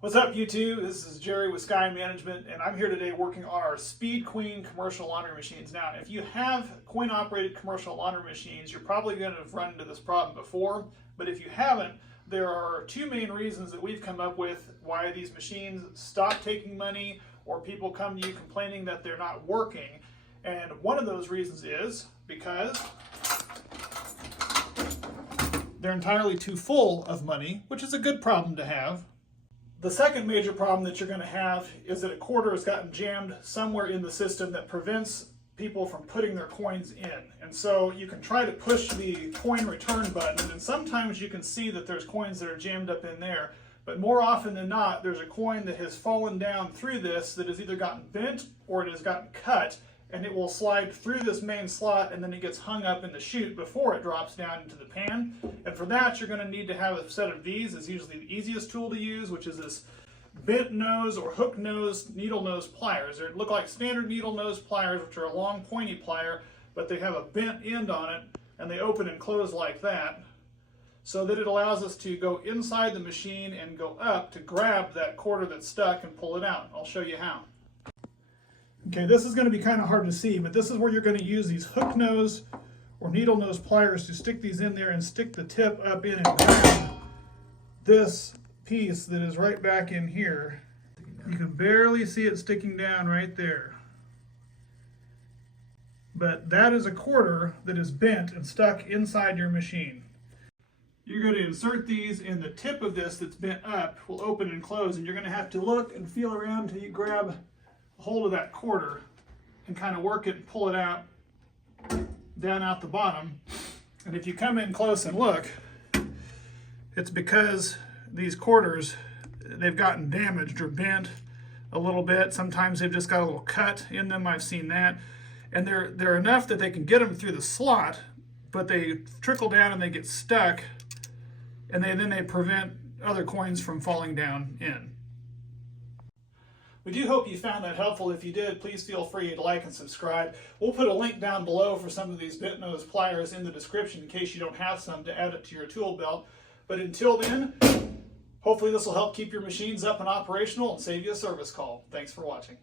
What's up, YouTube? This is Jerry with Sky Management, and I'm here today working on our Speed Queen commercial laundry machines. Now, if you have coin-operated commercial laundry machines, you're probably going to have run into this problem before, but if you haven't, there are two main reasons that we've come up with why these machines stop taking money or people come to you complaining that they're not working. And one of those reasons is because they're entirely too full of money, which is a good problem to have. The second major problem that you're going to have is that a quarter has gotten jammed somewhere in the system that prevents people from putting their coins in. And so you can try to push the coin return button, and sometimes you can see that there's coins that are jammed up in there. But more often than not, there's a coin that has fallen down through this that has either gotten bent or it has gotten cut, and it will slide through this main slot and then it gets hung up in the chute before it drops down into the pan. And for that, you're going to need to have a set of these. It's usually the easiest tool to use, which is this bent nose or hook nose needle nose pliers. They look like standard needle nose pliers, which are a long pointy plier, but they have a bent end on it and they open and close like that, so that it allows us to go inside the machine and go up to grab that quarter that's stuck and pull it out. I'll show you how. Okay, this is going to be kind of hard to see, but this is where you're going to use these hook nose or needle nose pliers to stick these in there and stick the tip up in and grab this piece that is right back in here. You can barely see it sticking down right there. But that is a quarter that is bent and stuck inside your machine. You're going to insert these in the tip of this that's bent up, will open and close, and you're going to have to look and feel around until you grab hold of that quarter and kind of work it and pull it out down out the bottom. And if you come in close and look, it's because these quarters, they've gotten damaged or bent a little bit. Sometimes they've just got a little cut in them. I've seen that. And they're enough that they can get them through the slot, but they trickle down and they get stuck, and then they prevent other coins from falling down in. We do hope you found that helpful. If you did, please feel free to like and subscribe. We'll put a link down below for some of these bent nose pliers in the description in case you don't have some to add it to your tool belt. But until then, hopefully this will help keep your machines up and operational and save you a service call. Thanks for watching.